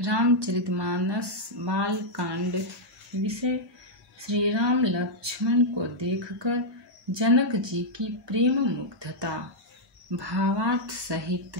रामचरितमानस बालकांड। विषय श्री राम लक्ष्मण को देखकर जनक जी की प्रेम मुग्धता। भावार्थ सहित।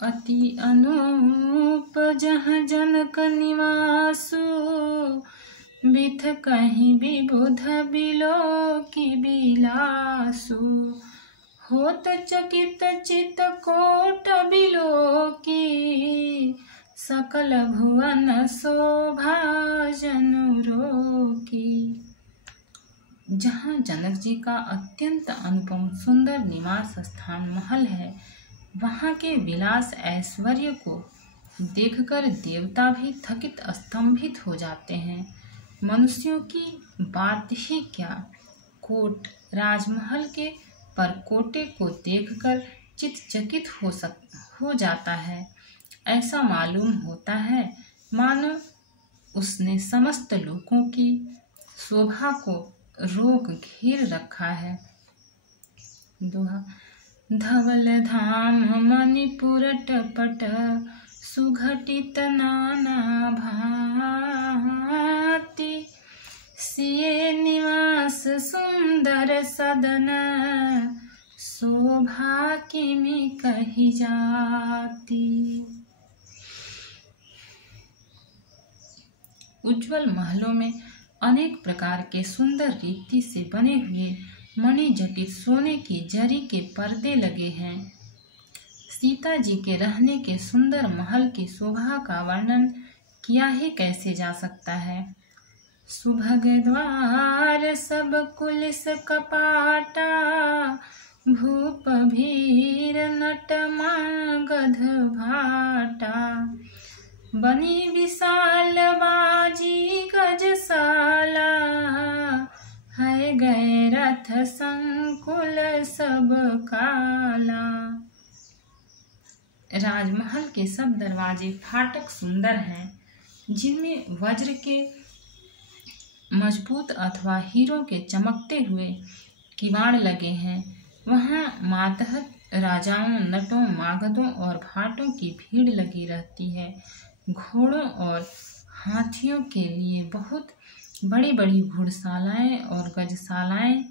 अति अनूप जहाँ जनक निवासु, बिथ कहीं विबुध बिलो की बिलासु। होत चकित चित कोट बिलो की, सकल भुवन शोभा जनु रोकी। जहाँ जनक जी का अत्यंत अनुपम सुंदर निवास स्थान महल है, वहाँ के विलास ऐश्वर्य को देखकर देवता भी थकित स्तंभित हो जाते हैं। मनुष्यों की बात ही क्या, कोट राजमहल के परकोटे को देखकर चित चकित हो जाता है। ऐसा मालूम होता है मानो उसने समस्त लोकों की शोभा को रोक घेर रखा है। दोहा। धवल धाम मणिपुर टपट, सुघटित नाना भांति। सिए निवास सुंदर सदन, शोभा किमि कही जाती। उज्ज्वल महलों में अनेक प्रकार के सुंदर रीति से बने हुए मणिजटित सोने की जरी के पर्दे लगे हैं। सीता जी के रहने के सुंदर महल की शोभा का वर्णन किया ही कैसे जा सकता है। सुभग द्वार सब कुलिस कपाटा, भूप भीर नट गध भाटा। बनी विशाल बाजी गजशाला, है गए रथ संकुल सब काला। राजमहल के सब दरवाजे फाटक सुंदर हैं, जिनमें वज्र के मजबूत अथवा हीरों के चमकते हुए किवाड़ लगे हैं। वहाँ मातहत राजाओं, नटों, मागधों और भाटों की भीड़ लगी रहती है। घोड़ों और हाथियों के लिए बहुत बड़ी बड़ी घुड़शालाएं और गजशालाएं,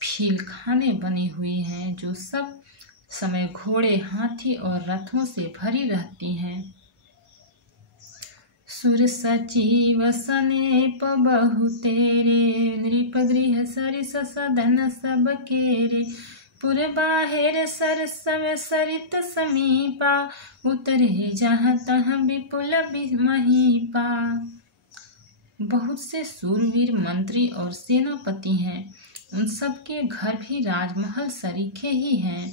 फीलखाने बनी हुई हैं, जो सब समय घोड़े, हाथी और रथों से भरी रहती हैं। सुर सचिव सनेप बहु तेरे, नृप गृह सरिस सदन सब केरे। पुर बाहिर सरसव सरित समीपा, उतरे जहाँ तहाँ विपुल महीपा। बहुत से सूरवीर मंत्री और सेनापति हैं, उन सब के घर भी राजमहल सरीखे ही हैं।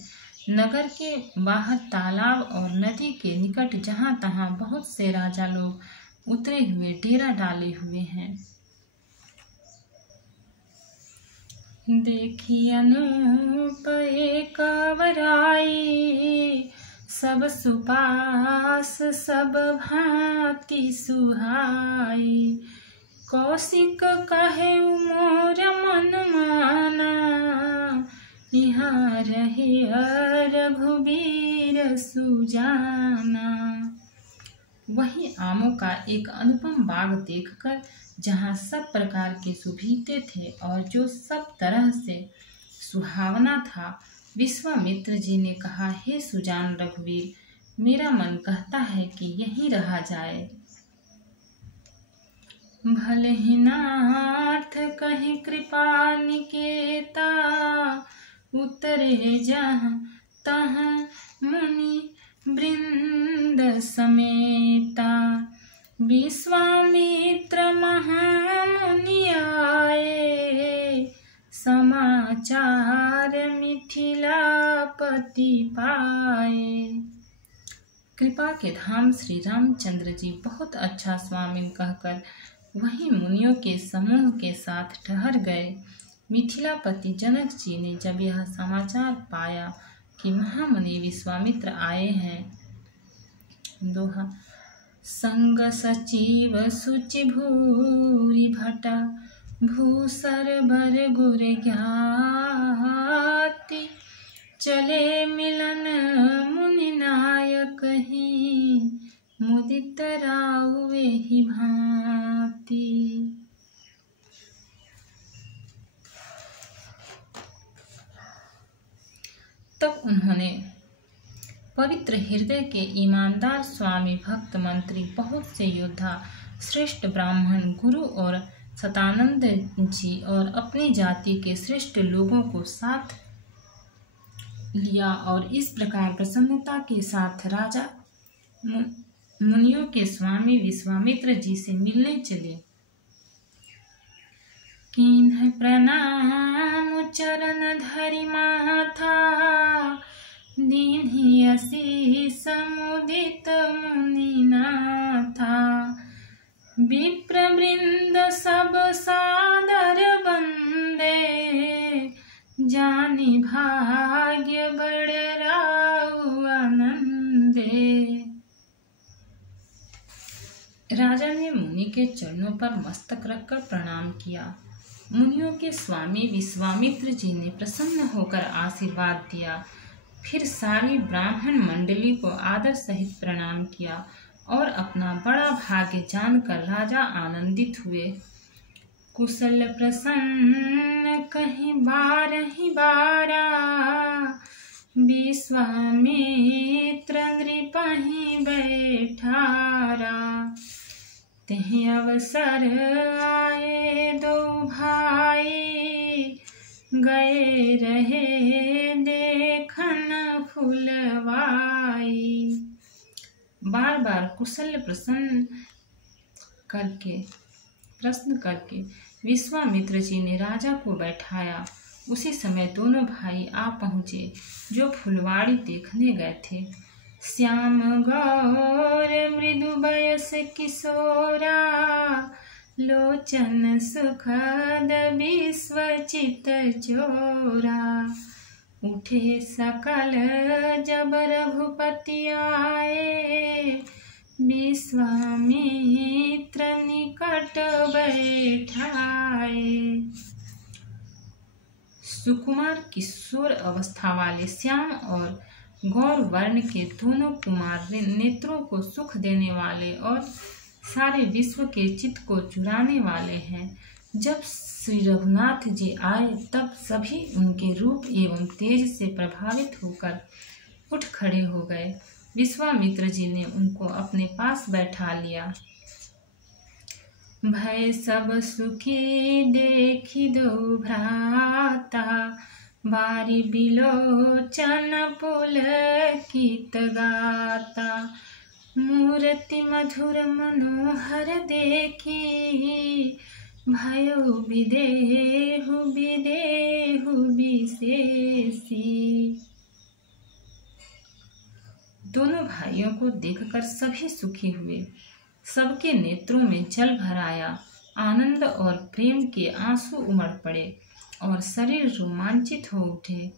नगर के बाहर तालाब और नदी के निकट जहाँ तहाँ बहुत से राजा लोग उतरे हुए डेरा डाले हुए हैं। देखी अनूप एक वराई, सब सुपास सब भांति सुहाई। कौशिक कहे मोर मन माना, यहाँ रहे रघुबीर सुजाना। वही आमों का एक अनुपम बाग देखकर, जहाँ सब प्रकार के सुभीते थे और जो सब तरह से सुहावना था, विश्वामित्र जी ने कहा, हे सुजान रघुवीर, मेरा मन कहता है कि यहीं रहा जाए। भले ही नाथ कहीं कृपा निकेता, उतरे जहाँ तहाँ मुनि वृंद समेता। विश्वामित्र महामुनि आए, समाचार मिथिलापति पाए। कृपा के धाम श्री रामचंद्र जी बहुत अच्छा स्वामिन कहकर वहीं मुनियों के समूह के साथ ठहर गए। मिथिलापति जनक जी ने जब यह समाचार पाया कि महामुनि विश्वामित्र आए हैं। दोहा। संग सचिव सुचि भूरि भटा, भूसर भर गुर ज्ञाति। चले मिलन मुनि नायक, उदित राउवे ही भांति। तब उन्होंने पवित्र हृदय के ईमानदार स्वामी, भक्त, मंत्री, बहुत से योद्धा, श्रेष्ठ ब्राह्मण, गुरु और सतानंद जी और अपनी जाति के श्रेष्ठ लोगों को साथ लिया और इस प्रकार प्रसन्नता के साथ राजा मुनियों के स्वामी विश्वामित्र जी से मिलने चले। किन्ह प्रणाम चरण धरि माथा, दीन्हि असीस मुदित मुनिनाथा। विप्रवृंद सब सादर वंदे, जानि भाग्य बड़ राउ आनंदे। राजा ने मुनि के चरणों पर मस्तक रखकर प्रणाम किया। मुनियों के स्वामी विश्वामित्र जी ने प्रसन्न होकर आशीर्वाद दिया। फिर सारी ब्राह्मण मंडली को आदर सहित प्रणाम किया और अपना बड़ा भाग्य जानकर राजा आनंदित हुए। कुशल प्रसन्न कहीं बारहि बारा, विश्वामित्र नृपहि बैठारा। तेहि अवसर आए दो भाई, गए रहे देखन फुलवाई। बार बार कुशल प्रश्न करके विश्वामित्र जी ने राजा को बैठाया। उसी समय दोनों भाई आ पहुँचे जो फुलवाड़ी देखने गए थे। श्याम गौर मृदु बयस किशोरा, लोचन सुखद विश्वचित चोरा। उठे सकल जब रघुपति आए, विश्वामित्र निकट बैठाए। सुकुमार किशोर अवस्था वाले श्याम और गौर वर्ण के दोनों कुमार नेत्रों को सुख देने वाले और सारे विश्व के चित्त को चुराने वाले हैं। जब श्री रघुनाथ जी आए तब सभी उनके रूप एवं तेज से प्रभावित होकर उठ खड़े हो गए। विश्वामित्र जी ने उनको अपने पास बैठा लिया। भय सब सुखी देखी दो भ्राता, बारी बिलोचन पुलकित गाता। मूर्ति मधुर मनोहर देखी, भयो विदेहु विशेषी। दोनों भाइयों को देखकर सभी सुखी हुए। सबके नेत्रों में जल भर आया। आनंद और प्रेम के आंसू उमड़ पड़े और शरीर रोमांचित हो उठे।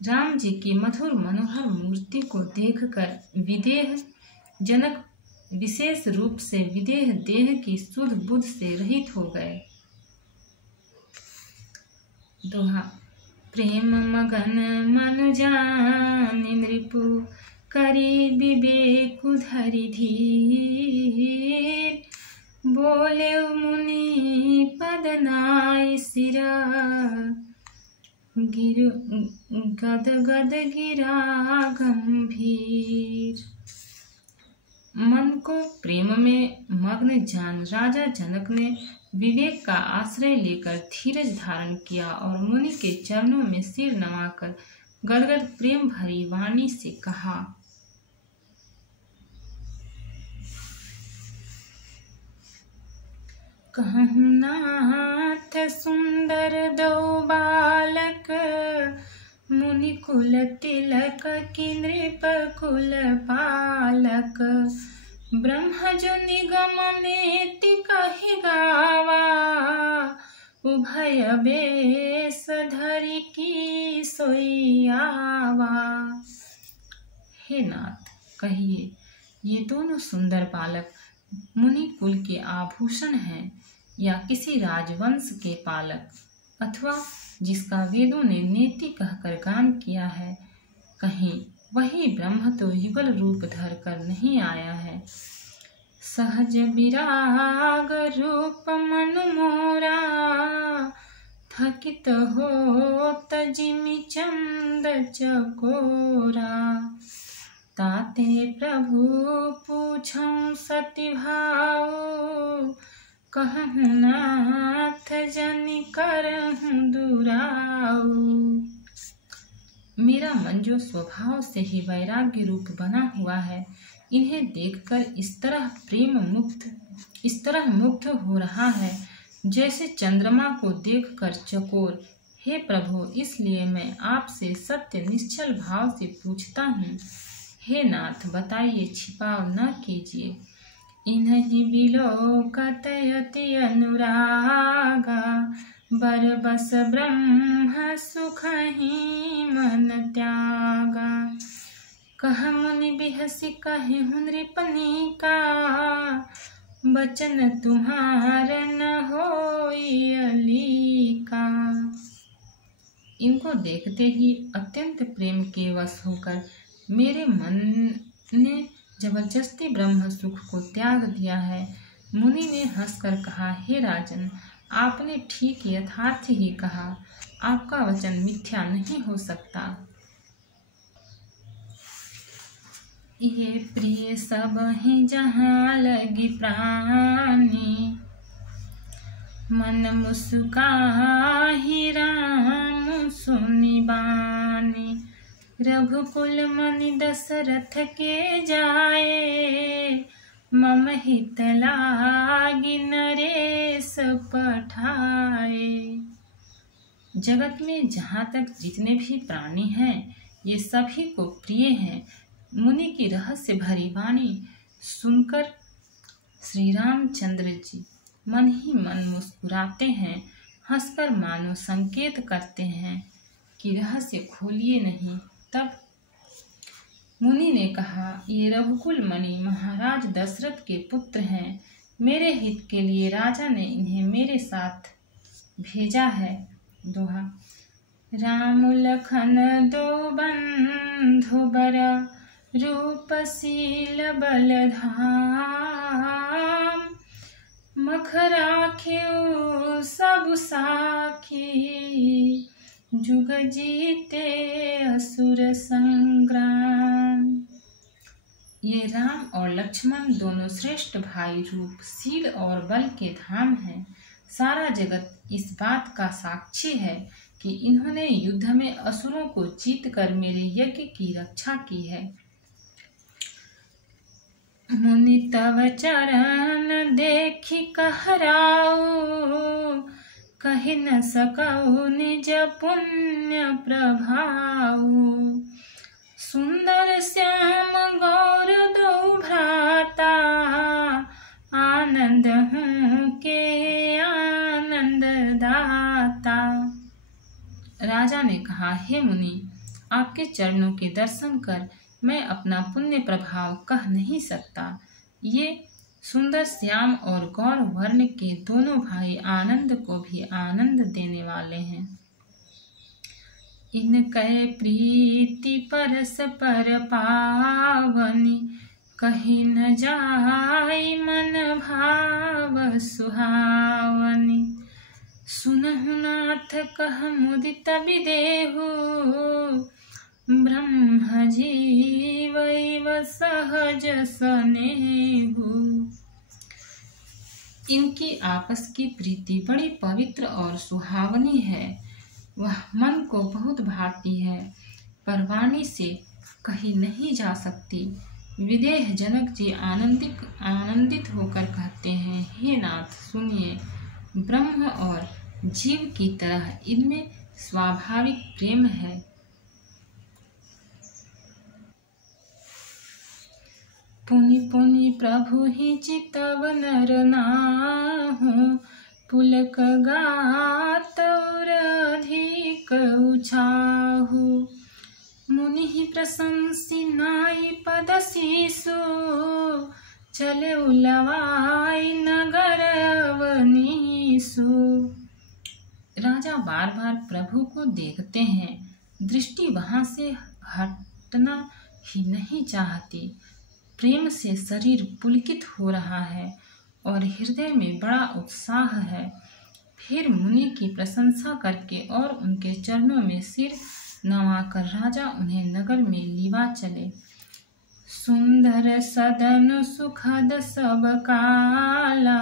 राम जी की मधुर मनोहर मूर्ति को देखकर विदेह जनक विशेष रूप से विदेह देह की शुद्ध बुद्ध से रहित हो गए। दोहा। प्रेम मगन मनु जानि नृपु, करी विवेकु धरि धीर। बोले मुनि पद नाई सिरा, गद गद गिरा गंभीर। मन को प्रेम में मग्न जान राजा जनक ने विवेक का आश्रय लेकर धीरज धारण किया और मुनि के चरणों में सिर नवाकर गदगद प्रेम भरी वाणी से कहा। कहूँ नाथ सुंदर दो बालक, मुनि कुल तिलक की नृप कुल पालक। ब्रह्म जो निगम नेति कहि गावा, उभय बेश धरि की सोई आवा। हे नाथ, कहिए ये दोनों सुंदर बालक मुनि कुल के आभूषण हैं या किसी राजवंश के पालक, अथवा जिसका वेदों ने नेति कहकर गान किया है। कहीं वही ब्रह्म तो युगल रूप धर कर नहीं आया है। सहज विराग रूप मन मोरा, थकित होत जिमि चंद चकोरा। ताते प्रभु पूछऊं सति भाव, कहूँ नाथ जनि करहूँ दुराऊ। मेरा मन जो स्वभाव से ही वैराग्य रूप बना हुआ है, इन्हें देखकर इस तरह मुग्ध हो रहा है जैसे चंद्रमा को देखकर चकोर। हे प्रभु, इसलिए मैं आपसे सत्य निश्चल भाव से पूछता हूँ। हे नाथ, बताइए, छिपाव न कीजिए। इन्हीं बिलोकत यति अनुरागा, बरबस ब्रह्म सुख ही मन त्यागा। कह मुनि बिहसी कहे नृपनि का, बचन तुम्हार न होई अलीका। इनको देखते ही अत्यंत प्रेम के वश होकर मेरे मन ने जबरदस्ती ब्रह्म सुख को त्याग दिया है। मुनि ने हंसकर कहा, हे राजन, आपने ठीक यथार्थ ही कहा। आपका वचन मिथ्या नहीं हो सकता। ये प्रिय सब ही जहाँ लगी प्राणी, मन मुस्काहि राम सुनि बानी। रघुकुल मनि दशरथ के जाए, मम हित लागी नरेश पठाए। जगत में जहाँ तक जितने भी प्राणी हैं, ये सभी को प्रिय हैं। मुनि की रहस्य भरी वाणी सुनकर श्री रामचंद्र जी मन ही मन मुस्कुराते हैं, हंसकर मानो संकेत करते हैं कि रहस्य खोलिए नहीं। तब मुनि ने कहा, ये रघुकुल मणि महाराज दशरथ के पुत्र हैं। मेरे हित के लिए राजा ने इन्हें मेरे साथ भेजा है। दोहा। राम लखन दो बंधु बरा, रूपशील बलधाम। मख राख्यो सब साखी, जुग जीते असुर संग्राम। ये राम और लक्ष्मण दोनों श्रेष्ठ भाई रूप, शील और बल के धाम हैं। सारा जगत इस बात का साक्षी है कि इन्होंने युद्ध में असुरों को जीतकर मेरे यज्ञ की रक्षा की है। मुनि तव चरण देखी कहराऊ, कहि न सकऊ निज पुण्य प्रभाऊ। सुंदर श्याम गौर दो भ्राता, आनंद हूँ के आनंद दाता। राजा ने कहा, हे मुनि, आपके चरणों के दर्शन कर मैं अपना पुण्य प्रभाव कह नहीं सकता। ये सुंदर श्याम और गौर वर्ण के दोनों भाई आनंद को भी आनंद देने वाले हैं। इनके प्रीति परस्पर पावनी, कहीं न जाई मन भाव सुहावनी। सुनहु नाथ कह मुदित विदेहु, ब्रह्म जीवैव सहज सनेहु। इनकी आपस की प्रीति बड़ी पवित्र और सुहावनी है। वह मन को बहुत भाती है, पर वाणी से कही नहीं जा सकती। विदेह जनक जी आनंदित होकर कहते हैं, हे नाथ सुनिए, ब्रह्म और जीव की तरह इनमें स्वाभाविक प्रेम है। पुनि पुनि प्रभु ही चितव नर नाहु, पुलक गात और अधिक उछाहु। मुनि ही प्रशंसी नाई पद शीशु, चले उलवाई नगर अवनीसु। राजा बार बार प्रभु को देखते हैं, दृष्टि वहां से हटना ही नहीं चाहती। प्रेम से शरीर पुलकित हो रहा है और हृदय में बड़ा उत्साह है। फिर मुनि की प्रशंसा करके और उनके चरणों में सिर नवाकर राजा उन्हें नगर में लिवा चले। सुंदर सदन सुखद सब काला,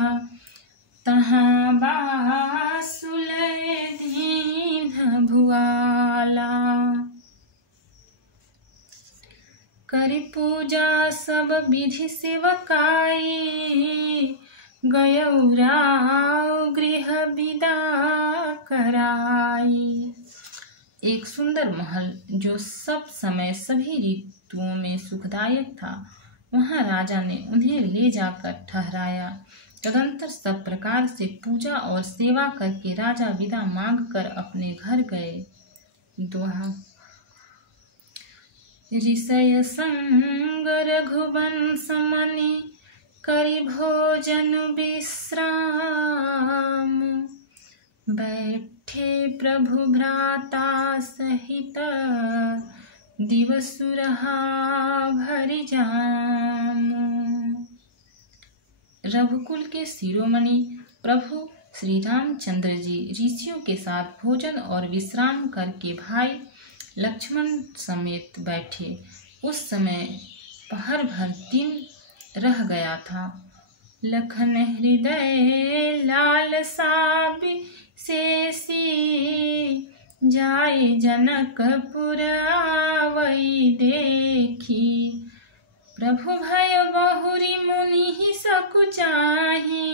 तहाँ बासुलय दीन भुआला। करि पूजा सब विधि सेवकाई, गयौ राव गृह विदा कराई। एक सुंदर महल जो सब समय सभी ऋतुओं में सुखदायक था, वहां राजा ने उन्हें ले जाकर ठहराया। तदंतर सब प्रकार से पूजा और सेवा करके राजा विदा मांगकर अपने घर गए। दोहा। ऋषय संग रघुवंश मनि, करि भोजन विश्राम। बैठे प्रभु भ्राता सहित, दिवस रहा भरि जाम। रघुकुल के शिरोमणि प्रभु श्री रामचंद्र जी ऋषियों के साथ भोजन और विश्राम करके भाई लक्ष्मण समेत बैठे। उस समय पहर भर दिन रह गया था। लखन हृदय लालसा विशेषी, जाय जनकपुर आवै देखी। प्रभु भय बहुरी मुनि सकुचाही,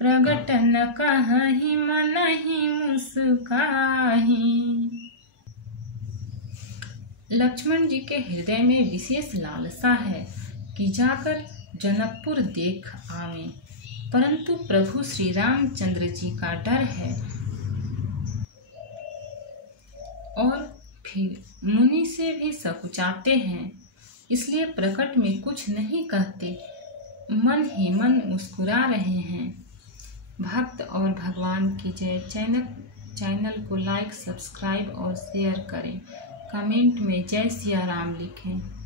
प्रगट न कहहि मनहि मुस्काही। लक्ष्मण जी के हृदय में विशेष लालसा है कि जाकर जनकपुर देख आवें, परंतु प्रभु श्री रामचंद्र जी का डर है और फिर मुनि से भी सकुचाते हैं, इसलिए प्रकट में कुछ नहीं कहते, मन ही मन मुस्कुरा रहे हैं। भक्त और भगवान की जय। चैनल को लाइक, सब्सक्राइब और शेयर करें। कमेंट में जय सिया राम लिखें।